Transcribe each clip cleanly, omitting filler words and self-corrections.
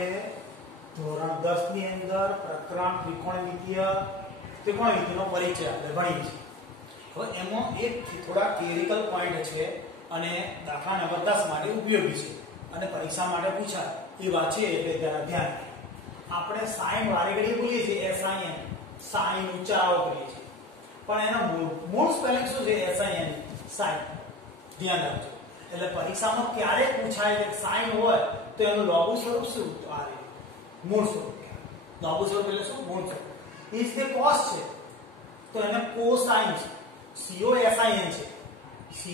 આપણે ધોરણ 10 ની અંદર પ્રકરણ ત્રિકોણમિતિનો પરિચય આપણે ભણીએ છીએ. હવે એમાં એક થોડા થિયરિકલ પોઈન્ટ છે અને દાખલા નંબર 10 માટે ઉપયોગી છે અને પરીક્ષા માટે પૂછાય એ વાત છે એટલે જરા ધ્યાન. આપણે સાઈન વારે ઘડીએ બોલીએ છીએ SIN, સાઈન ઉચ્ચારો કરીએ છીએ, પણ એનો મૂળ સ્પેલિંગ શું છે? SIN, sine. ધ્યાન રાખજો. એટલે પરીક્ષામાં ક્યારે પૂછાય કે સાઈન હોય તો એનું લઘુ સ્વરૂપ શું આવે? મૂળ સ્વરૂપ. લઘુ સ્વરૂપ એટલે શું? મૂળ સ્વરૂપ. ઇઝ જે કોસ છે તો એને કોસાઇન છે. COSIN છે.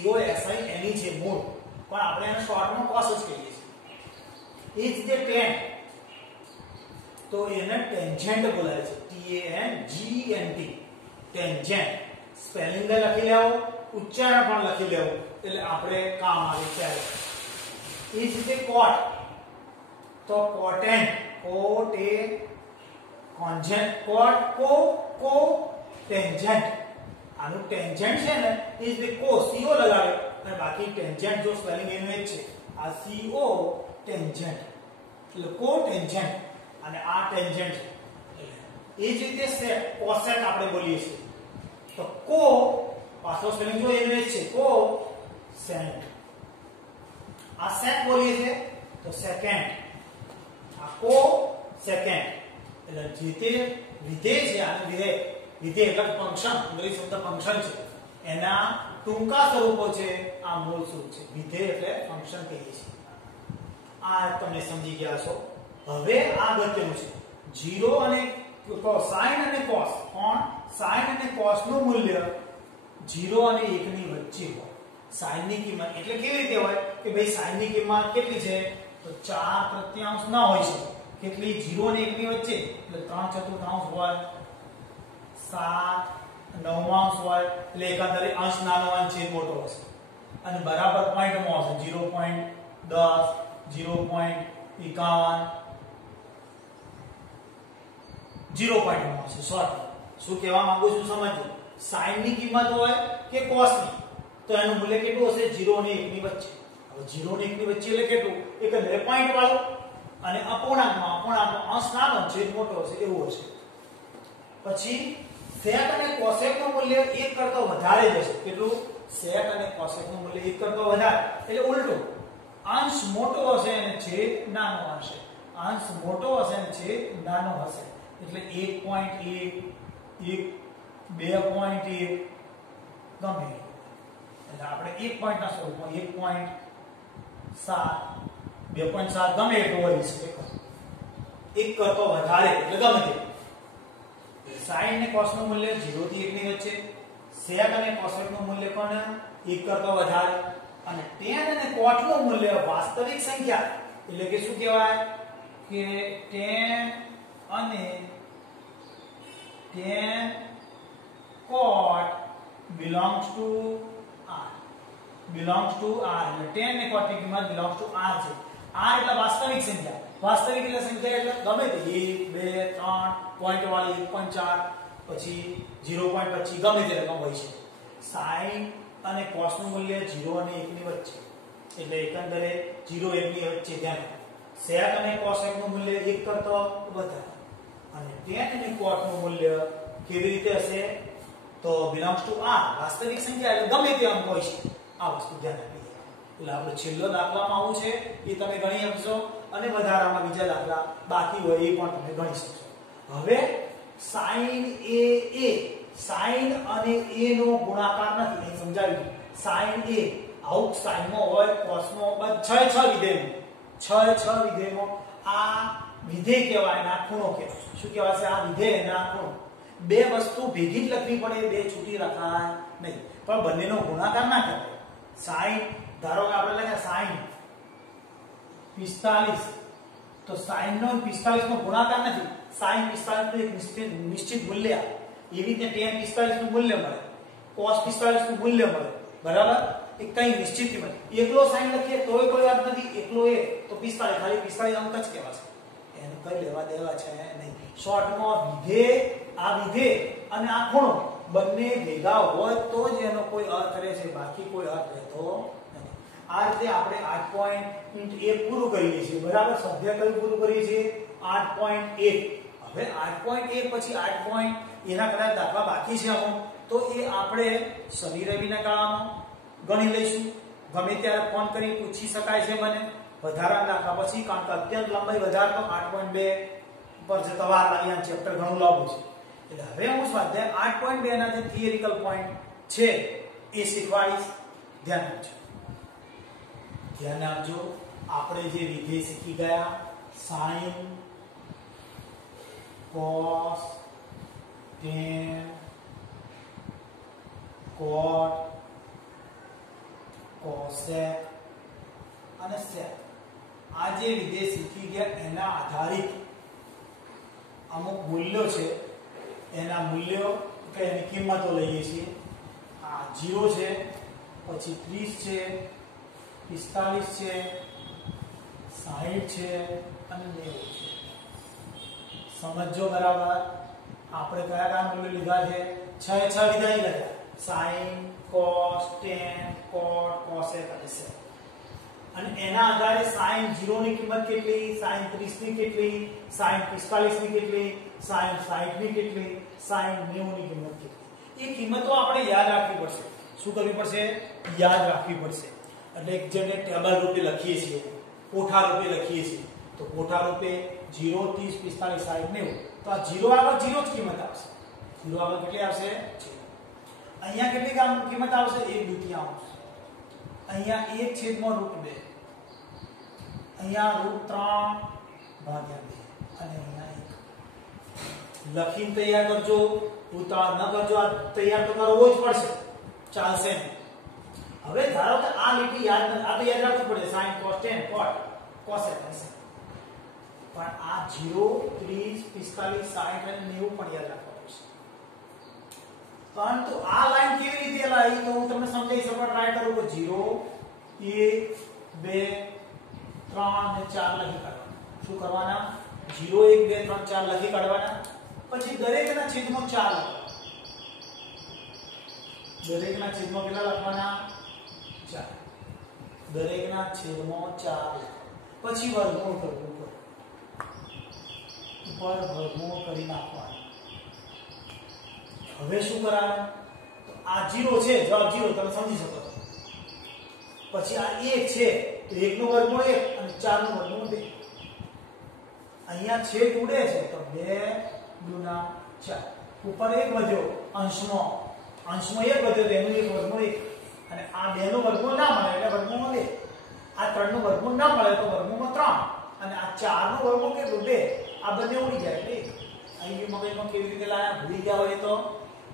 COSIN છે મૂળ, પણ આપણે એને શોર્ટમાં કોસ જ કહીએ છીએ. ઇઝ જે ટેન તો એને ટેન્જેન્ટ બોલાય છે. TANGENT, tangent. સ્પેલિંગ લખી લેવો, ઉચ્ચારણ પણ લખી લેવું એટલે આપણે કામ આવે ત્યારે. ઇઝ જે કોટ તો કોટેન્ટ, ટેન્જેન્ટ. આનું ટેન્જેન્ટ છે ને ઇઝ ધ CO લગાડે અને બાકી ટેન્જેન્ટ જો સ્પેલિંગ એનું જ છે. આ CO ટેન્જેન્ટ એટલે કોટેન્જેન્ટ અને આ ટેન્જેન્ટ છે. એ જ રીતે સેટ, કોસેટ આપણે બોલીએ છીએ તો કો પાછો સ્પેલિંગ જો એનું જ છે, કો સેન્ટ. આ સેટ બોલીએ છીએ તો સેકન્ડ. આ કો સેકન્ડ એટલે જે તે વિધેય છે, આને વિધેય એટલે ફંક્શન, અંગ્રેજી શબ્દ ફંક્શન છે, એના ટૂંકા સ્વરૂપો છે. આ મૂળ સ્વરૂપ છે. વિધેય એટલે ફંક્શન કહીએ છીએ. આ તમે સમજી ગયા છો. હવે આ અગત્યનું છે. 0 અને sin અને cos, પણ sin અને cos નું મૂલ્ય 0 અને 1 ની વચ્ચે હોય. sin ની કિંમત એટલે કેવી રીતે હોય કે ભાઈ sin ની કિંમત કેટલી છે તો 4/3 ના હોય છે. કેટલી? 0 અને 1 ની વચ્ચે એટલે 3/4 હોય, 7/9 હોય એટલે એકંદરે અંશ નાનો અંશ છે મોટો હશે અને બરાબર પોઈન્ટમાં હશે. 0.10, 0.51, 0 પોઈન્ટમાં હશે. શોર્ટ શું કહેવા માંગુ છું સમજો. sin ની કિંમત હોય કે cos ની તો એનું મૂલ્ય કેટલું હશે? 0 અને 1 ની વચ્ચે. હવે 0 અને 1 ની વચ્ચે એટલે કેટલું? એકંદરે પોઈન્ટ વાળું અને અપૂર્ણાંકનો અંશ નાનો છેદ મોટો હશે એવું હશે. પછી sec અને cosec નું મૂલ્ય 1 કરતા વધારે જશે. કેટલું? sec અને cosec નું મૂલ્ય 1 કરતા વધારે એટલે ઉલટું. અંશ મોટો હશે અને છેદ નાનો હશે. અંશ મોટો હશે અને છેદ નાનો હશે એટલે 1.1, 2.1 ગમે એટલે આપણે 1 પોઈન્ટના સ્વરૂપમાં 1.7, 2.7 ગમે એટલું હોય શકે. 1 કરતો વધારે એટલે ગમે તે. sin અને cos નું મૂલ્ય 0 થી 1 ની વચ્ચે, sec અને cosec નું મૂલ્ય પણ 1 કરતો વધારે અને tan અને cot નું મૂલ્ય વાસ્તવિક સંખ્યા એટલે કે શું કહેવાય કે tan અને tan cot belongs to R. belongs to R એટલે tan અને cot ની કિંમત belongs to R છે. R એટલે વાસ્તવિક સંખ્યા. વાસ્તવિક એટલે સંખ્યા એટલે ગમે તે 1, 2, 3 પોઈન્ટ વાળી 1.4 પછી 0.25 ગમે તે રકમ હોય છે. sin અને cos નું મૂલ્ય 0 અને 1 ની વચ્ચે એટલે એકંદરે 0 1 ની વચ્ચે ધ્યાન. sec અને cosec નું મૂલ્ય 1 કરતા વધારે અને tan અને cot નું મૂલ્ય કેવી રીતે હશે તો belongs to R વાસ્તવિક સંખ્યા એટલે ગમે તે અંક હોય છે. આ વસ્તુ ધ્યાન રાખી. એટલે આપણે છેલ્લો દાખલામાં આવું છે એ તમે ગણી શકશો અને વધારામાં બીજા દાખલા બાકી હોય એ પણ તમે ગણી શકશો. હવે sin અને a નો ગુણાકાર નથી એ સમજાવ્યું. sin a આવું sin માં હોય, cos માં હોય, 6 વિધેયમાં આ વિધેય કહેવાય અને આ ખૂણો કહેવાય. શું કહેવાય છે? આ વિધેય અને આ ખૂણો. બે વસ્તુ ભેગી જ લખવી પડે, બે છૂટી લખાય નહીં. પણ બંનેનો ગુણાકાર ના કરાય. sin ધારો કે આપણે લખ્યા sin 45 તો sin નો 45 નો ગુણાકાર નથી. sin 45 નું એક નિશ્ચિત મૂલ્ય એવી રીતે tan 45 નું મૂલ્ય મળે, cos 45 નું મૂલ્ય મળે. બરાબર? એક કઈ નિશ્ચિત કિંમત. એકલો sin લખીએ તોય કોઈ અર્થ નથી. એકલો એ તો 45 ખાલી 45 અંક જ કહેવાશે. એનું કઈ લેવા દેવા છે નહીં. શોર્ટમાં વિધેય અને આ ખૂણો બંને ભેગા હોય તો જ એનો કોઈ અર્થ રહે છે, બાકી કોઈ અર્થ રહેતો નથી. આ રીતે આપણે 8.8 પૂરું કરીએ છીએ બરાબર. સ્વાધ્યાય કયું પૂરું કરીએ છીએ 8.8. હવે 8.1 પછી 8. એના કદાચ દાખલા બાકી છે અમુક તો એ આપણે શનિ રવિના ગાળામાં ગણી લઈશું. ગમે ત્યારે ફોન કરી પૂછી શકાય છે મને વધારાના દાખલા પછી, કારણ કે અત્યંત લંબાઈ વધારે તો 8.2 પર જતા વાર લાગે. આ ચેપ્ટર ઘણું લાંબુ છે. એટલે હવે હું સ્વાધ્યાય 8.2 ના જે થિયરિકલ પોઈન્ટ છે એ શીખવાડીશ. ધ્યાન આપજો. ધ્યાન આપજો. આપણે જે વિધેય શીખી ગયા sin cos tan cot cosec અને sec, આ જે વિધેય શીખી ગયા એના આધારિત અમુક મૂલ્યો છે. એના મૂલ્યો કે એની કિંમતો લઈએ છીએ. આ 0 છે, પછી 30 છે, 45 છે, 60 છે અને 90 છે. સમજો બરાબર. આપણે કયા કયા મૂલ્યો લીધા છે? 6 વિધાય લીધા. sin cos tan cot cosec અને sec. અને એના આધારે sin 0 ની કિંમત કેટલી, sin 30 ની કેટલી, sin 45 ની કેટલી, sin 60 ની કેટલી, sin 90 ની કિંમત કેટલી. એ કિંમતો આપણે યાદ રાખવી પડશે. શું કરવી પડશે? યાદ રાખવી પડશે. એટલે એક જેને ટેબલ રૂપે લખીએ છીએ, કોઠા રૂપે લખીએ છીએ, તો કોઠા રૂપે 0 30 45 60 90. તો આ 0 આગળ 0 જ કિંમત આવશે. 0 આગળ કેટલી આવશે? 0. અહીંયા કેટલી કિંમત આવશે? 1/2. અહીંયા 1/√2. અહીંયા √3/2 અને અહીંયા 1. લખીને તૈયાર કરજો. ઉતાવળ ન કરજો. આ તૈયાર તો કરવો જ પડશે, ચાલશે નહીં. હવે ધારો કે આ લીટી યાદ આ તો યાદ રાખવું પડે sin cos tan cot cosec હશે. પણ આ 0 30 45 60 અને 90 પણ યાદ રાખવા પડશે. પરંતુ આ લાઈન કેવી રીતે લાવી તો હું તમને સમજાવી શકું. ટ્રાય કરું કે 0 1 2 3 અને 4 લખી કાઢવાના. શું કરવાના? 0 1 2 3 4 લખી કાઢવાના. પછી દરેકના છેદમાં 4 લખવાના. દરેકના છેદમાં કેટલા લખવાના? 4. દરેકના છેદમાં 4. પછી વર્ગમૂળ કરવું ઉપર વર્ગમૂળ કરી નાખવાનું. હવે શું કરવાનું? આ 0 છે, જવાબ 0 તમે સમજી શકો. પછી આ 1 છે તો 1 નું વર્ગમૂળ 1 અને 4 નું વર્ગમૂળ 2. અહીંયા છેદ ઉડે છે તો 2 ગુણા 4. ઉપર 1 વધ્યો અંશમાં 1 વધ્યો તો એનું 1 વર્ગમૂળ 1. અને આ 2 નું વર્ગમૂળ ના મળે એટલે વર્ગમૂળ 2. આ 3 નું વર્ગમૂળ ના મળે તો વર્ગમૂળ 3. અને આ 4 નું વર્ગમૂળ કેટલું? 2. આ બંને ઉડી જાય એટલે અહીં મગજમાં કેવી રીતે લાયા ભૂલી ગયા હોય તો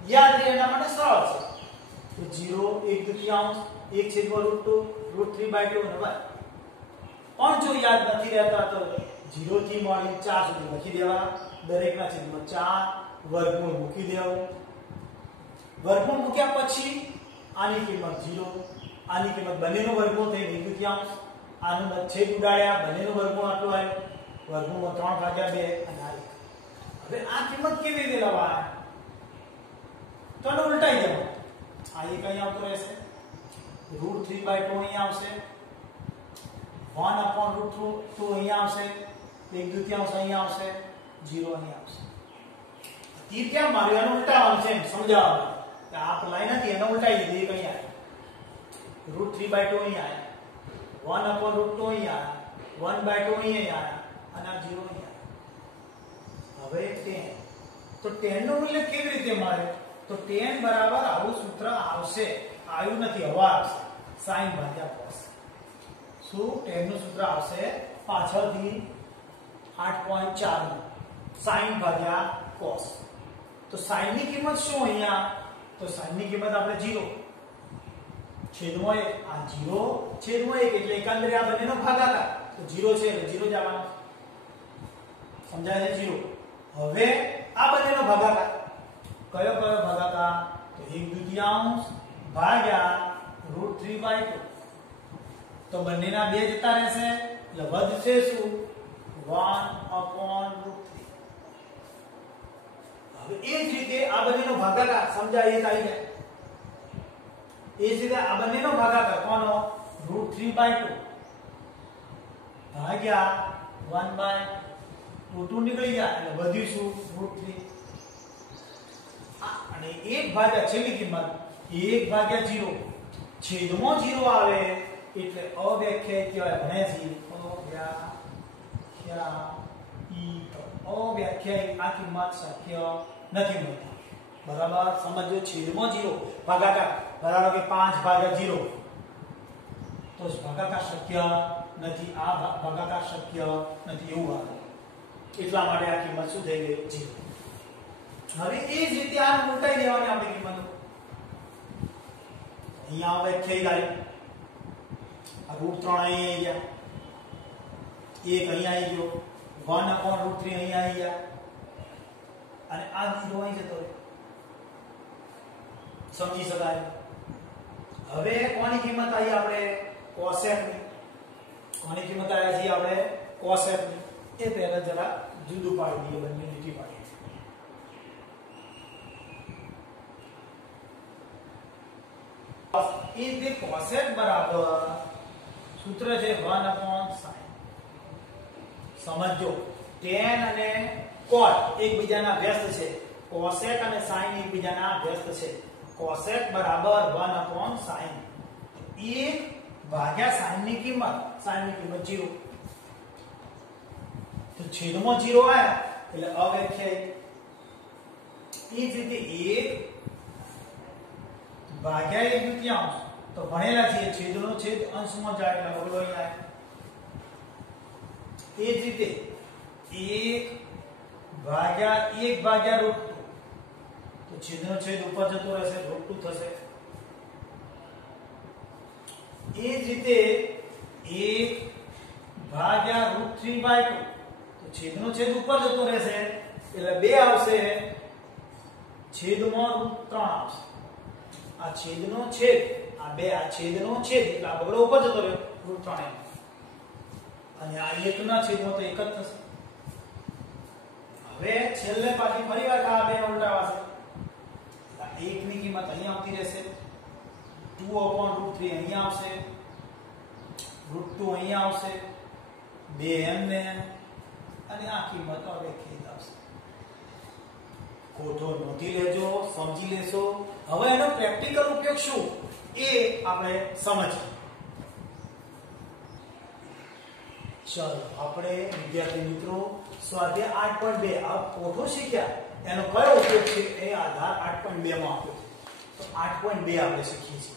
યાદ રહે એના માટે સરળ છે. તો 0 1/2 1/√2 √3/2 અને y. પણ જો યાદ નથી રહેતા તો 0 થી મળી 4 સુધી લખી દેવા. દરેકના છેદમાં 4 વર્ગમૂળ મૂકી દેવું. વર્ગમૂળ મૂક્યા પછી આની કિંમત 0, આની કિંમત બંનેનો વર્ગમૂળ થઈ 1/2. આનું છેદ ઉડાડ્યા, બંનેનો વર્ગમૂળ આટલો આવ્યો. વર્ગમૂળ 3/2 અને આ 1. હવે આ કિંમત કેવી રીતે લવાય? તો આને ઉલટાઈ દેવાનું. આ 1 અહીં આવતો રહેશે, √3/2 અહીં આવશે, 1/√2 અહીં આવશે, 1/2 અહીં આવશે, 0 અહીં આવશે. તીર ક્યાં માર્યું? આને ઉલટાવવાનું છે, સમજાવવાનું. આ લાઈન હતી એને ઉલટાઈ દીધી. એક અહીં આવી, √3/2 અહીં આવ્યા, 1/√2 અહીં આવ્યા, 1/2 અહીં આવ્યા અને આ 0 અહીં આવ્યા. હવે tan. તો tan નું મૂલ્ય કેવી રીતે મળે? તો tan બરાબર આવું સૂત્ર આવશે. આવ્યું નથી, હવે આવશે. sin ભાગ્યા cos. શું? tan નું સૂત્ર આવશે પાછળથી 8.4 નું sin ભાગ્યા cos. તો sin ની કિંમત શું અહીંયા? તો sin ની કિંમત આપણે 0 છેદમાં 1. આ 0 છેદમાં 1 એટલે એકંદરે આ બંનેનો ભાગાકાર. તો 0 છે એટલે 0 જ આવવાનો. સમજાય છે? 0. હવે આ બંનેનો ભાગાકાર કયો ભાગાકાર? તો 1/2 ભાગ્યા √3/2. તો બંનેના 2 જતા રહેશે એટલે વધશે શું? 1/√3. હવે એ જ રીતે આ બંનેનો ભાગાકાર સમજાય એક આવી જાય. એ જ રીતે આ બંનેનો ભાગાકાર કોનો? √3/2 ભાગ્યા 1/√2 નીકળી ગયા એટલે વધ્યું શું √3 અને 1 ભાગ્યા છેલ્લી કિંમત 1/0 છેદમાં 0 આવે એટલે અવ્યાખ્યાયિત કહેવાય ભણ્યા છીએ અવ્યાખ્યાયિત આ કિંમત શક્ય નથી મળતી બરાબર સમજો છેદમાં 0 ભાગાકાર બરાબર કે 5/0 તો ભાગાકાર શક્ય નથી આ ભાગાકાર શક્ય નથી એવું આવે એટલા માટે આ કિંમત શું થઈ ગઈ 0 હવે એ જ રીતે આ ઉલટાઈ દેવાની આપણી કિંમતો અહીંયા વ્યાખ્યાયિત આવી √3 અહીંયા આવી ગયા 1 અહીંયા આવી ગયો 1/√3 અહીંયા આવી ગયા અને આ 0 અહીં જતો રહ્યો સમજી શકાય હવે કોની કિંમત આવી આપણે cosec ની કોની કિંમત આવી છે આપણે cosec ની એ પહેલા જરા જુદું પાડી દઈએ બંને લીટી પાડી is the cosec બરાબર સૂત્ર છે 1/sin સમજો tan અને cot એકબીજાના વ્યસ્ત છે cosec અને sin એકબીજાના વ્યસ્ત છે cosec બરાબર 1/sin 1 ભાગ્યા sin ની કિંમત 0 તો છેદમાં 0 આયા એટલે અવ્યાખ્યાયિત એ જ રીતે 1 ભાગ્યા 1/2 તો ભણેલા છે છેદનો છેદ અંશમાં જાય એટલે બગડો અહીં આવે એ જ રીતે 1/√2 તો છેદનો છેદ ઉપર જતો રહેશે √2 થશે એ જ રીતે 1/√3/2 તો છેદનો છેદ ઉપર જતો રહેશે એટલે 2 આવશે છેદમાં √3 આવશે આ છેદનો છેદ આ છેદનો છેદ એટલે આ બગડો ઉપર જતો રહ્યો √3 અને આ 1 ના છેદમાં તો 1 જ થશે હવે છેલ્લે પાછી ફરીવાર આ બે ઉલટાવાશે આ 1 ની કિંમત અહીંયા આવતી રહેશે 2/√3 અહીંયા આવશે √2 અહીંયા આવશે 2 એમને અને આ કિંમત અવ્યાખ્યાયિત આવશે કોઠો નોંધી લેજો સમજી લેશો હવે એનો પ્રેક્ટિકલ ઉપયોગ શું એ આપણે સમજીએ ચલો આપણે વિદ્યાર્થી મિત્રો સ્વાધ્યાય 8.2 આ કોઠો શીખ્યા એનો કયો ઉપયોગ છે એ આધાર 8.2 માં આપ્યો છે તો 8.2 આપણે શીખીએ છીએ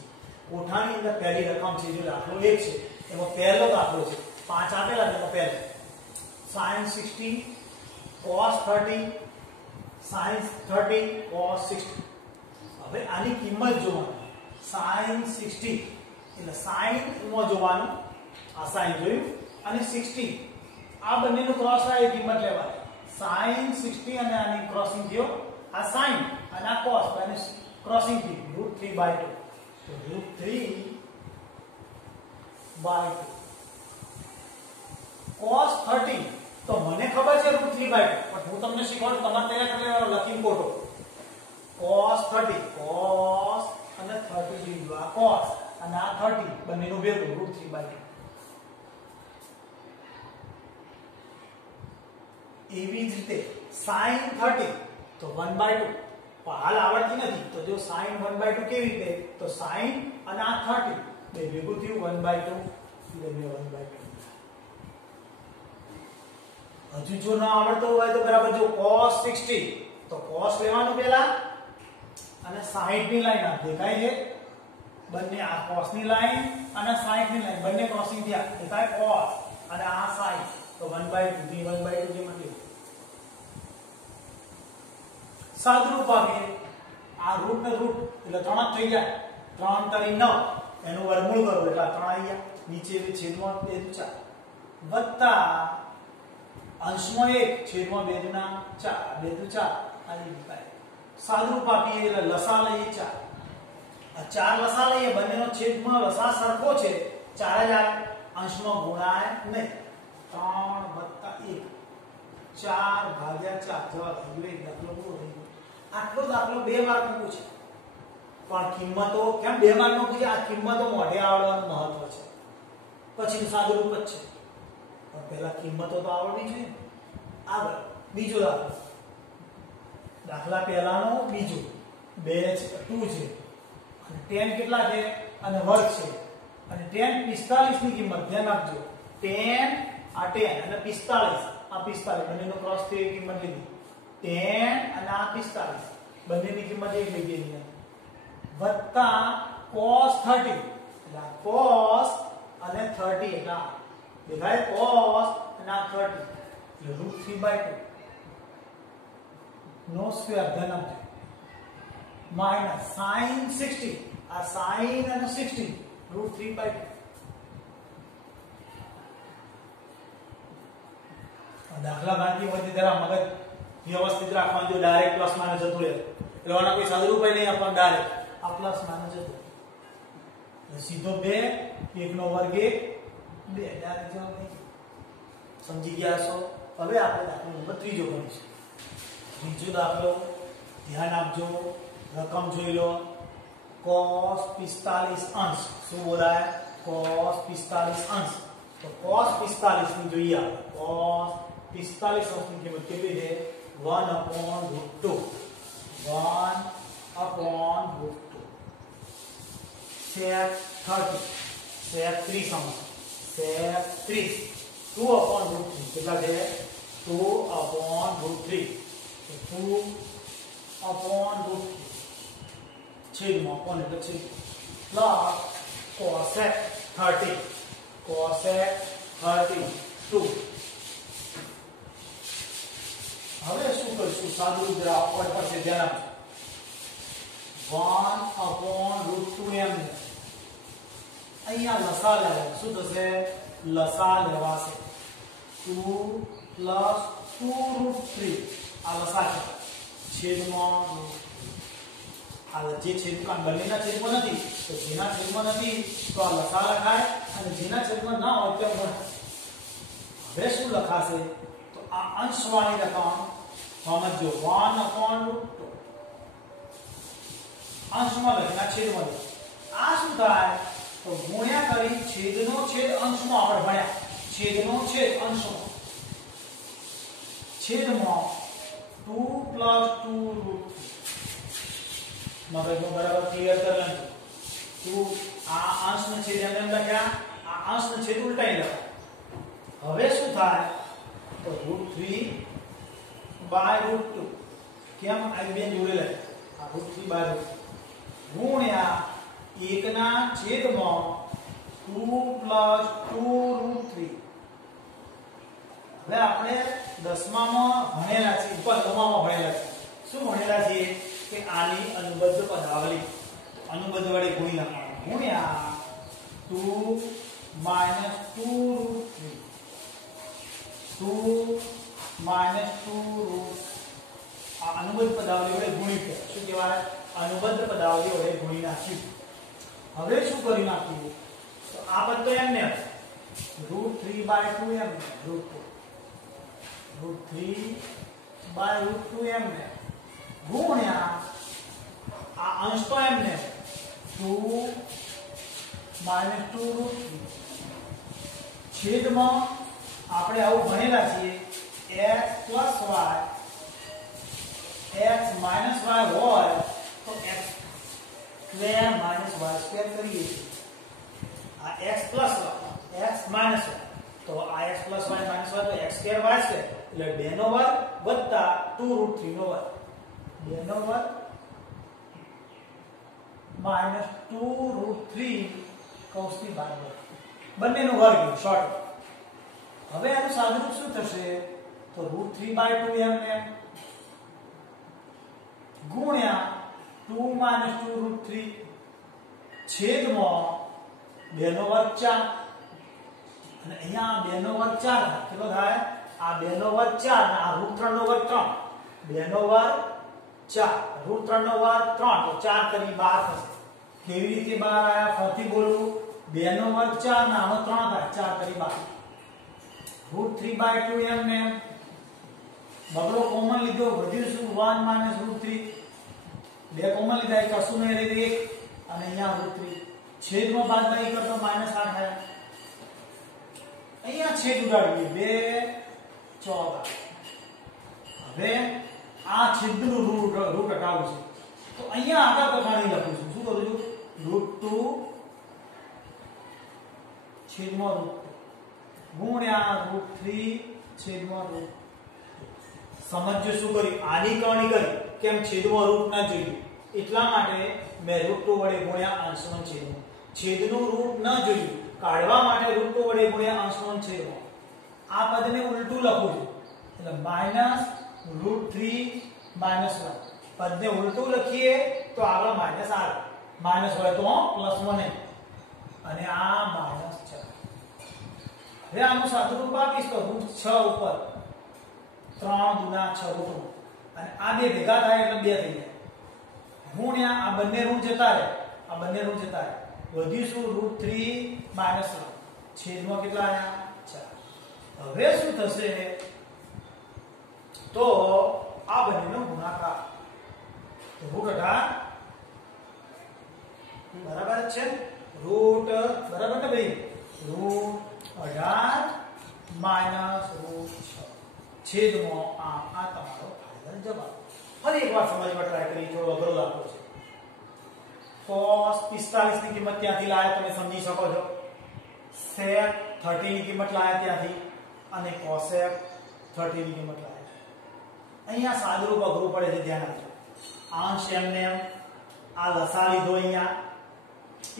કોઠાની અંદર પહેલી રકમ છે જે દાખલો 1 છે એમાં પહેલો દાખલો છે 5 આપેલા છે તો પહેલો sin 60 cos 30 sin 30 cos 60 હવે આની કિંમત જોવાની sin 60 એટલે sin માં જોવાનું આ sin જોયું અને 60 આ બંનેનો ક્રોસ થાય કિંમત લેવાની sin 60 અને આની ક્રોસિંગ થયો આ sin અને આ cos અને ક્રોસિંગ થી √3/2 તો √3/2 cos 30 તો મને ખબર છે √3/2 પણ હું તમને શીખવાડું તમારે તૈયાર કરી લેવાનો લખીને કોઠો cos 30 cos અને 30 લીધું આ cos અને આ 30 બંનેનું ભેગું √3/2 એવી જ રીતે sin 30 તો 1/2 હાલ આવડતી નથી તો જો sin 1/2 કેવી રીતે તો sin અને આ 30 બે ભેગું થયું 1/2 એટલે 1/2 હજુ જો ના આવડતો હોય તો બરાબર જો cos 60 તો cos લેવાનું પહેલા અને 60 ની લાઈન આ દેખાય છે બંને આ cos ની લાઈન અને 60 ની લાઈન બંને ક્રોસિંગ થયા દેખાય cos અને આ sin તો 1/2 થી 1/2 જે મળ્યું સાદરૂપ આપીએ આ રૂટ ને રૂટ એટલે 3 જ થઈ જાય 3 તરી 9 એનું વર્ગમૂળ કરો એટલે 3 આવી ગયા નીચે છેદમાં 2 4 વત્તા અંશમાં 1 છેદમાં 2 ના 4 2 4 આવી જાય સાદરૂપ આપીએ એટલે લસા લઈએ 4 આ 4 લસા લઈએ બંનેનો છેદમાં લસા સરખો છે 4 જ આવે અંશમાં ગુણાય નહીં 3 1 4/4 જવાબ આવ્યો એક દાખલો પૂરો થઈ ગયો આટલો દાખલો 2 માર્કનો પૂછે પણ કિંમતો કેમ 2 માર્કનો પૂછે આ કિંમતો મોઢે આવડવાનું મહત્વ છે પછીનું સાદું રૂપ જ છે, પણ પહેલા કિંમતો તો આવડવી જોઈએ. આગળ બીજો દાખલો, દાખલા પહેલાનો બીજો 2 છે 2 છે અને 10 કેટલા છે અને વર્ગ છે અને 10 45 ની કિંમત ધ્યાન આપજો. 10 આ 10 અને 45 આ 45 બંનેનો ક્રોસ થઈ કિંમત લીધી. 10 અને આ 45 બંનેની કિંમત એક લીધી વત્તા cos 30 એટલે cos અને 30 એટલે દેખાય cos અને આ 30 એટલે √3/2 નો સ્ક્વેર ધ્યાન આપજો માઈનસ sin 60 આ sin અને 60 √3/2 દાખલા બાકી હોય જરા મગજ વ્યવસ્થિત રાખવાનું. જો ડાયરેક્ટ પ્લસ માઇનસ જતું રહે એટલે આના કોઈ સાદું રૂપ નહીં આપવાનું, ડાયરેક્ટ આ પ્લસ માઇનસ જતું એટલે સીધો 2 1 નો વર્ગ 1 2 ડાયરેક્ટ જવાબ નહીં. સમજી ગયા છો? હવે આપણે દાખલો નંબર 3 ગણીશું. ત્રીજો દાખલો ધ્યાન આપજો, રકમ જોઈ લો. cos 45 અંશ શું બોલાય? cos 45 અંશ. તો cos 45 ની જોઈએ આપણે. cos 45 અંશની કિંમત કેટલી છે? 1/√2 1/√2 sec 30 sec 30 અંશ sec 30 2/√3 કેટલા છે? 2/√3 2/√3 છેદમાં કોણ એટલે છેદ પ્લસ cosec 30 cosec 32. હવે શું કરીશું? સાદું જરા ઓડ પર છે ધ્યાન આપજો. 1/√2m અહીંયા લસા લેવા શું થશે? લસા લેવાશે 2 + 2√3 આ લસા છે છેદમાં આ જે છેદમાં બંનેના છેદમાં નથી તો જેના છેદમાં નથી તો આ લસા લખાય અને જેના છેદમાં ના હોય તો હવે શું લખાશે? તો આ અંશવાળી રકમ સમજો 1/√2 અંશમાં લખના છેદમાં આ શું થાય? તો ગુણ્યા કરી છેદનો છેદ અંશમાં આપણે ભણ્યા છેદનો છેદ અંશમાં છેદમાં 2 + 2√3 મગજમાં બરાબર ક્લિયર કરી લેજો. 2 આ અંશનો છેદ એમ લખ્યા, આ અંશનો છેદ ઉલટાઈ લખ્યા. હવે શું થાય? તો √3/√2 કેમ આ બે જોડે લખ્યા? આ √3/√2 ગુણ્યા 1 ના છેદમાં 2 + 2√3. હવે આપણે 10મામાં ભણેલા છે, ઉપર 9મામાં ભણેલા છે. શું ભણેલા છે? કે આની અનુબદ્ધ પદાવલી અનુબદ્ધ વડે ગુણી નાખવાનું. ગુણ્યા 2 - 2√3 2 - 2√3 આ અનુબદ્ધ પદાવલી વડે ગુણી છે. શું કહેવાય? અનુબદ્ધ પદાવલી વડે ગુણી નાખ્યું. હવે શું કરી નાખ્યું? તો આ પદ તો એમને √3/2 એમને √3/2 એમને ગુણ્યા આ અંશ તો એમને 2 - 2√3 છેદમાં આપણે આવું ભણેલા છીએ x + y x - y હોય તો x² - y² કરીએ છીએ. આ x + y x - y તો આ x + y - y તો x² y² એટલે 2 નો વર્ગ વત્તા 2√3 નો વર્ગ 2 નો વર્ગ માઈનસ 2√3 કૌંસની બહાર બંનેનો વર્ગ શોર્ટ. હવે આનું સાદુરૂપ શું થશે? તો √3/2m ગુણ્યા 2 - 2√3 છેદમાં 2 નો વર્ગ 4 અને અહીંયા 2 નો વર્ગ 4 કેટલો થાય? આ 2 નો વર્ગ 4 અને આ √3 નો વર્ગ 3 2 નો વર્ગ 4 √3 નો વર્ગ 3 તો 4 કરી 12 થશે. કેવી રીતે 12 આયા? ફરીથી બોલું 2 નો વર્ગ 4 અને આનો 3 થાય 4 કરી 12 √3/2m બગડો કોમન લીધો વધ્યું શું? 1 - √3 બે કોમન લીધા એક કશું નહીં રહી 1 અને અહીંયા √3 છેદમાં બાદબાકી કરતો -8 થાય અહીંયા છેદ ઉડાડીએ 2 14. હવે આ છેદનું રૂટ હટાવવું છે તો અહીંયા આગળ પખાણી લખું છું. શું કરું છું? √2 છેદમાં √2 ગુણ્યા √3 છેદમાં √2. સમજો શું કર્યું? આની કરણી કરી કેમ છેદમાં રૂટ ના જોયું એટલા માટે મેં √2 વડે ગુણ્યા અંશમાં છેદમાં. છેદનું રૂટ ન જોયું કાઢવા માટે √2 વડે ગુણ્યા અંશમાં છેદમાં. આ પદને ઉલટું લખું છું એટલે -√3 -1. પદને ઉલટું લખીએ તો આગળ માઈનસ આવે. માઈનસ હોય તો પ્લસમાં નહીં અને આ -4. હવે આનું સાદુરૂપ આપીશ તો √6 ઉપર 3 ગુણ્યા 6 √2 અને આ બે ભેગા થાય એટલે 2 થઈ જાય ગુણ્યા આ બંને ઋણ જતા રહે. આ બંને ઋણ જતા રહે વધ્યું શું? √3 -1 છેદમાં કેટલા આવ્યા? 4. હવે શું થશે તો આ બંનેનો ગુણાકાર √18 બરાબર છે. રૂટ બરાબર ને ભાઈ? √18 -√6 છેદમાં આ તમારો ફાઇનલ જવાબ. ફરી એકવાર સમજવા ટ્રાય કરી. થોડો અઘરો દાખલો છે. cos 45 ની કિંમત ક્યાંથી લાયા તમે સમજી શકો છો. sec 30 ની કિંમત લાયા ત્યાંથી અને cosec 30 ની કિંમત લાયા. અહીંયા સાદુરૂપ અઘરું પડે છે, ધ્યાન આપજો. અંશ એમને આ લસા લીધો અહીંયા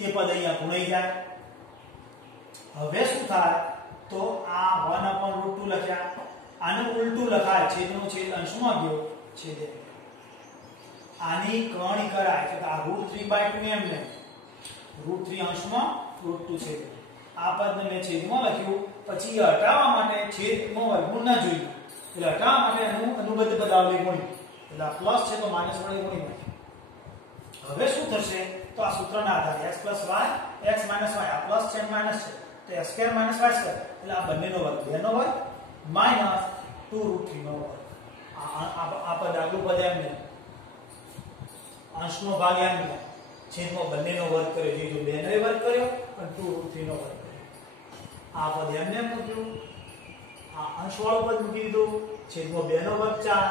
એ પદ અહીંયા ગુણાઈ જાય. હવે શું થાય તો આ 1/√2 લખ્યા. આનું ઉલટું લખાય છેદનું છેદ અંશમાં ગયો છેદ. આની કરણી કરાય કે આ √3/2 એમને √3 અંશમાં √2 છેદ. આ પદને મેં છેદમાં લખ્યું પછી હટાવવા માટે છેદમાં વર્ગમૂળ ના જોયું એટલે હટાવવા માટે એનું અનુબદ્ધ પદાવલી ગુણ્યું એટલે પ્લસ છે તો માઈનસ વડે ગુણી નાખ્યું. હવે શું થશે તો આ સૂત્રના આધારે x + y x - y આ પ્લસ છે માઈનસ છે તો x² - y² એટલે આ બંનેનો વર્ગ 2 નો વર્ગ માઈનસ 2√3 નો વર્ગ. આ પદ આગલું પદ એમને અંશનો ભાગ એમને છેદમાં બંનેનો વર્ગ કર્યો જે 2 નો વર્ગ કર્યો અને 2√3 નો વર્ગ કર્યો. આ પદ એમને મૂક્યું આ અંશવાળું પદ મૂકી દીધું છેદમાં 2 નો વર્ગ 4.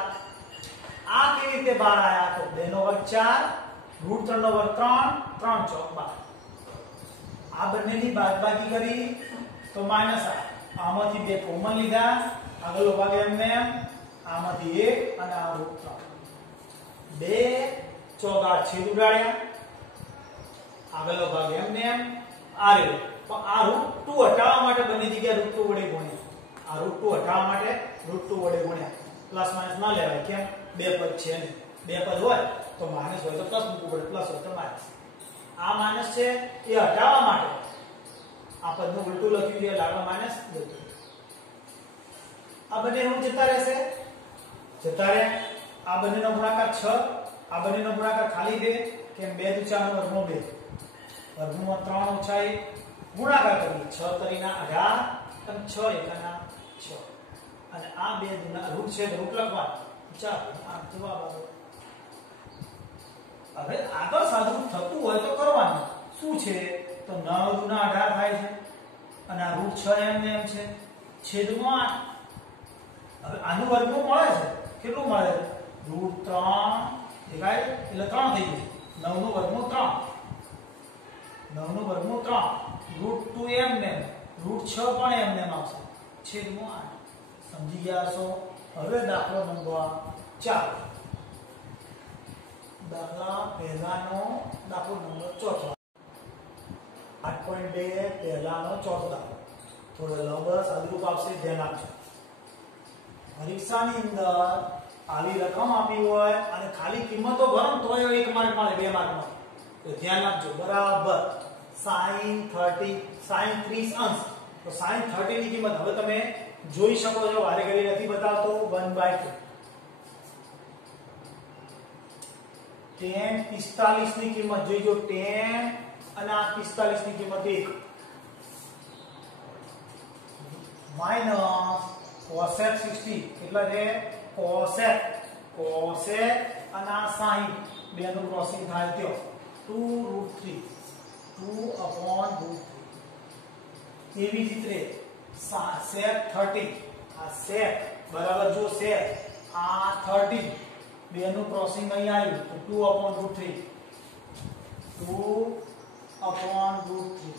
આ કેવી રીતે બહાર આયા તો 2 નો વર્ગ 4 √3 નો વર્ગ 3 3 ચોક 12. આ બંનેની બાદબાકી કરી તો માઈનસ આમાંથી 2 કોમન લીધા આગળનો ભાગ એમને આમાંથી 1 અને આ √3 2 ચોક 8 છેદ ઉડાડ્યા આગળનો ભાગ એમને આ રહ્યો. પણ આ √2 હટાવવા માટે બંને જગ્યાએ √2 વડે ગુણ્યા. આ √2 હટાવવા માટે √2 વડે ગુણ્યા. પ્લસ માઈનસ ના લેવાય કેમ? બે પદ છે ને બે પદ હોય તો માઈનસ હોય તો પ્લસ મૂકવું પડે પ્લસ હોય તો માઈનસ. આ માઈનસ છે એ હટાવવા માટે આ પદનું ઉલટું લખ્યું છે એટલે માઈનસ લખ્યું. આ બંને ઋણ જતા રહેશે જતા રહે. આ બંનેનો ગુણાકાર 6 આ બંનેનો ગુણાકાર ખાલી 2 કેમ 2 × 4 નો વર્ગમૂળ 2 વર્ગમૂળમાં 3 ઓછા 1 ગુણાકાર કરીએ 6 તરીના 18 અને 6 એકાના 6 અને આ બે રૂટ છે તો રૂટ લખવાનું. ચાલો આ જવાબ આવ્યો. હવે આગળ સાદુરૂપ થતું હોય તો કરવાનું. શું છે તો 9 × 18 થાય છે અને આ √6 એમને એમ છે છેદમાં 8. હવે આનું વર્ગમૂળ મળે છે કેટલું મળે છે? √3 દેખાય એટલે 3 થઈ ગયું. 9 નું વર્ગમૂળ 3 9 નું વર્ગમૂળ 3 √2 એમને √6 પણ એમને આવશે છેદમાં 8. સમજી ગયા છો? હવે દાખલો નંબર 4 દાખલા પહેલાનો દાખલો નંબર ચોથો 8.2 પહેલાનો ચોથો દાખલો થોડો લંબો સાદુરૂપ આપશે ધ્યાન આપજો. પરીક્ષાની અંદર આવી રકમ આપી હોય અને ખાલી કિંમતો ભરો તો 1 માર્ક મળે 2 માર્ક મળે તો ધ્યાન આપજો. બરાબર sin 30 અંશ તો sin 30 ની કિંમત હવે તમે જોઈ શકો છો. વારે ઘડી નથી બતાવતો 1/2 tan 45 ની કિંમત જોઈજો tan અને આ 45 ની કિંમત 1 માઈનસ cosec 60 કેટલા છે? cosec અને આ sin બે નું ક્રોસિંગ થાય તો 2√3 2/√3 એવી જ રીતે sec 30 આ sec બરાબર જો sec આ 30 બે નું ક્રોસિંગ અહીં આવ્યું તો 2/√3 2/√3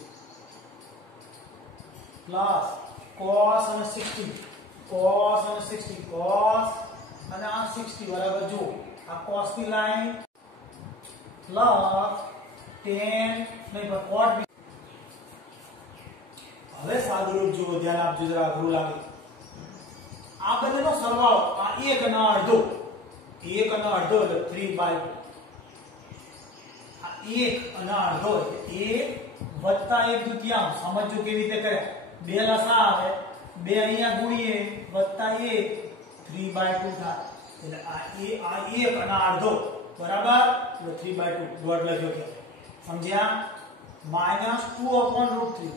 પ્લસ cos અને 60 cos અને 60 cos અને આ 60 બરાબર જો આ cos ની લાઈન પ્લસ tan નહીં પણ cot હવે સાદુરૂપ જુઓ ધ્યાન આપજો જરા અઘરું લાગે આ બંનેનો સરવાળો આ 1 અને અડધો 1 અને અડધો એટલે 3/2 આ 1 અને અડધો એટલે 1 + 1/2 સમજો કેવી રીતે કર્યા બે લસા આવે બે અહીંયા ગુણીએ વત્તા 1 3/2 થાય એટલે આ 1 અને અડધો બરાબર એટલે 3/2 ડોટ લખ્યો કે સમજ્યા -2/√3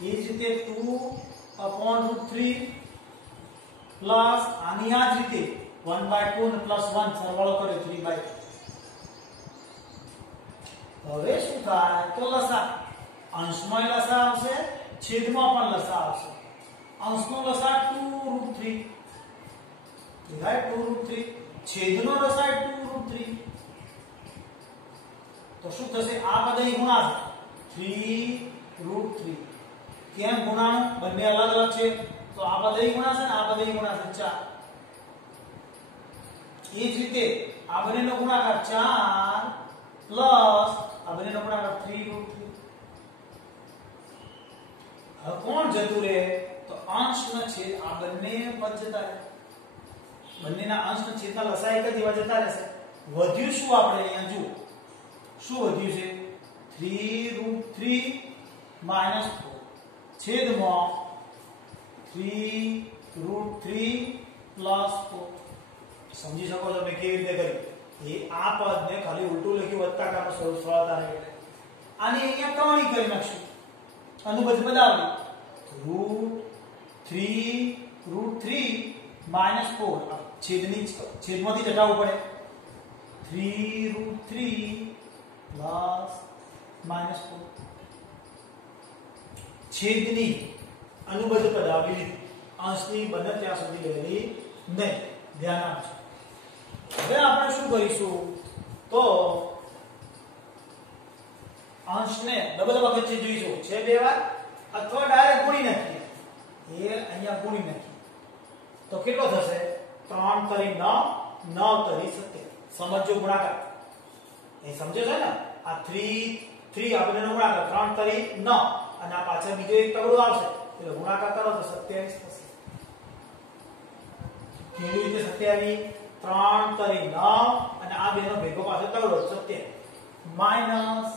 એ જ રીતે 2/√3 પ્લસ આની આ જ રીતે 1/2 અને +1 સરવાળો કરે 3/2 હવે શું થાય તો લસા અંશમાં લસા આવશે છેદમાં પણ લસા આવશે અંશનો લસા 2√3 થાય 2√3 છેદનો લસા 2√3 તો શું થશે આ પદ અહીં ગુણાશે 3√3 કેમ ગુણાનું બંને અલગ અલગ છે તો આ પદ અહીં ગુણાશે ને આ પદ અહીં ગુણાશે 4 એ જ રીતે આ બંનેનો ગુણાકાર 4 પ્લસ આ બંનેનો ગુણાકાર 3√3 હવે કોણ જતું રહે તો અંશ અને છેદ આ બંને પદ જતા રહે બંનેના અંશ અને છેદના લસા એક જ એવા જતા રહેશે વધ્યું શું આપણે અહીંયા જુઓ શું વધ્યું છે 3√3 - 4 છેદમાં 3√3 + 4 સમજી શકો છો મેં કેવી રીતે કરી એ આ પદને ખાલી ઉલટું લખ્યું વત્તાકારનો સ્વરૂપ સરળતા રહે એટલે આને અહીંયા કમાણી કરી નાખશું અનુબદ્ધ બદલાવી √3 - 4 છેદમાંથી ઘટાડવું પડે 3√3 + -4 છેદની અનુબદ્ધ પદાવલી લીધી અંશની બને ત્યાં સુધી લેવી નહીં ધ્યાન આપજો હવે આપણે શું કરીશું તો અંશને ડબલ વખત જોઈશું છે બે વાર અથવા ડાયરેક્ટ ગુણી નાખીએ એ અહીંયા ગુણી નાખીએ તો કેટલો થશે 3 * 9 9 * 17 સમજો ગુણાકાર એ સમજો છે ને આ 3 આ બંનેનો ગુણાકાર 3 * 9 અને આ પાછળ બીજો એક તગડો આવશે એટલે ગુણાકાર કરો તો 27 થશે કેવી રીતે 27 3 * 9 અને આ બેનો ભેગો પાછો તગડો 27 માઈનસ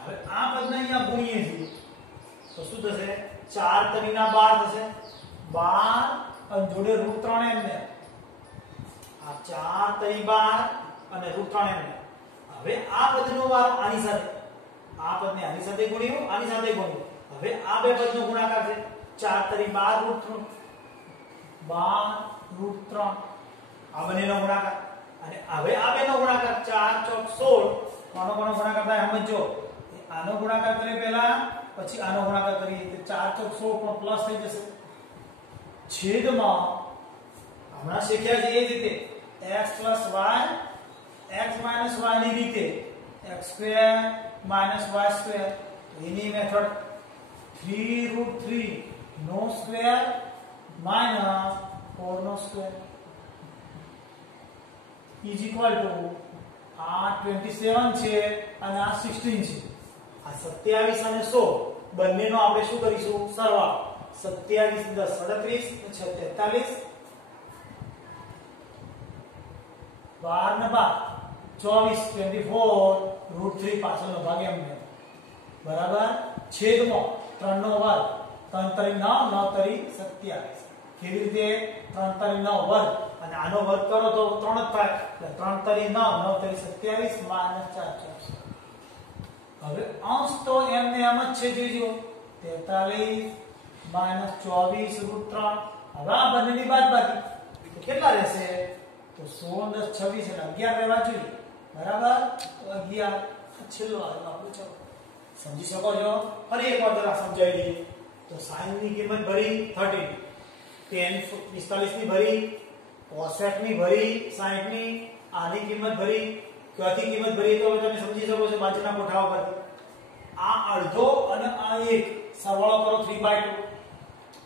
હવે આ પદને અહીંયા ગુણીએ છીએ તો શું થશે 4 * 12 થશે 12 અને જોડે √3 એમને આ 4 * 12 અને √3 એમને હવે આ પદનો વારો આની સાથે આ પદને આની સાથે ગુણ્યું આની સાથે ગુણ્યું હવે આ બે પદનો ગુણાકાર છે 4 * 12 √3 આ બંનેનો ગુણાકાર અને હવે આ બેનો ગુણાકાર 4 * 4 = 16 આનો ગુણાકાર થાય સમજો આનો ગુણાકાર કરીએ પહેલા પછી આનો ગુણાકાર કરીએ તો 4 * 16 પણ પ્લસ થઈ જશે છેદમાં હમણાં શીખ્યા છે એ રીતે x y ની રીતે x² - y² એની મેથડ 3√3 નો સ્ક્વેર - 4 નો સ્ક્વેર ઇઝ ઇક્વલ ટુ આ 27 છે અને આ 16 છે આ 27 અને 100 બંનેનો આપણે શું કરીશું સરવાળો 27 * 10 = 37 12 ને 12 24 √3 પાછળનો ભાગ એમને બરાબર છેદમાં 3 નો વર્ગ 3 * 9 9 * 27 કેવી રીતે 3 * 9 વર્ગ અને આનો વર્ગ કરો તો 3 જ થાય એટલે 3 * 9 9 * 27 -4 હવે અંશ તો એમને એમ જ છે જોઈજો 43 - 24 √3 હવે આ બંનેની બાદબાકી તો કેટલા રહેશે તો 16 10 26 એટલે 11 રહેવા જોઈએ બરાબર તો 11 છેલ્લો આવ્યો આપણો ચલો સમજી શકો છો? ફરી એકવાર જરા સમજાવી દઈએ તો sin ની કિંમત ભરી 30, tan 45 ની ભરી, cos 60 ની ભરી, 60 ની, આની કિંમત ભરી, ક્યાંથી કિંમત ભરી તો તમે સમજી શકો છો બાજુના કોઠા ઉપર. આ અડધો અને આ એક સરવાળો કરો 3/2.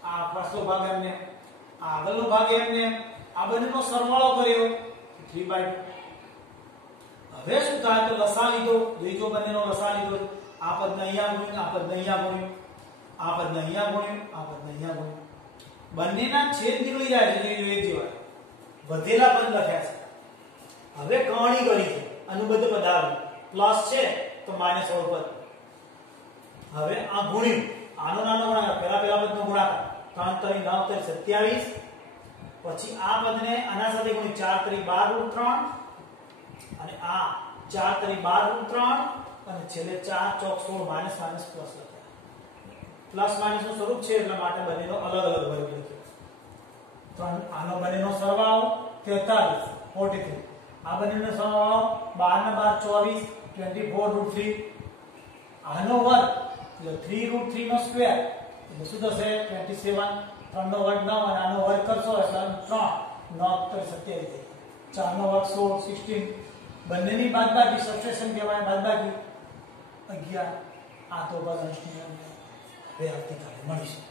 આ પાછલો ભાગ એમને, આગળનો ભાગ એમને, આ બંનેનો સરવાળો કર્યો 3/2. હવે શું થાય તો લસા લીધો, બીજો બંનેનો લસા લીધો. આ પદને અહીંયા ગુણ્યું, આ પદને અહીંયા ગુણ્યું, આ પદને અહીંયા ગુણ્યું, આ પદને અહીંયા ગુણ્યું. બંનેના છેદ નીકળી જાય છે એક જેવા. વધેલા પદ લખ્યા છે. હવે કહાણી કરી છે અનુબદ્ધ પદ આવ્યું, પ્લસ છે તો માઈનસ વાળું પદ. હવે આ ગુણ્યું, આનો નાનો ગુણાકાર, પહેલા પદનો ગુણાકાર 3 3 9 3 27. પછી આ પદને આના સાથે ગુણી 4 3 12 √3 અને આ 4 3 12 √3 અને છેલ્લે 4 ચોક 16 માઈનસ માઈનસ પ્લસ લખ્યા. પ્લસ માઈનસ નું સ્વરૂપ છે એટલા માટે બંનેનો અલગ અલગ વર્ગ લખ્યો. આનો બંનેનો સરવાળો 43 43. આ બંનેનો સરવાળો 12 ને 12 24 24 √3. આનો વર્ગ એટલે 3 √3 નો સ્ક્વેર એટલે શું થશે 27. 3 નો વર્ગ 9 અને આનો વર્ગ કરશો એટલે 3 9 27. 4 નો વર્ગ 16 16. બંનેની બાદબાકી સબટ્રેક્શન કહેવાય, બાદબાકી 11. આ તો બસ અંશની હવે આવતીકાલે મળીશું.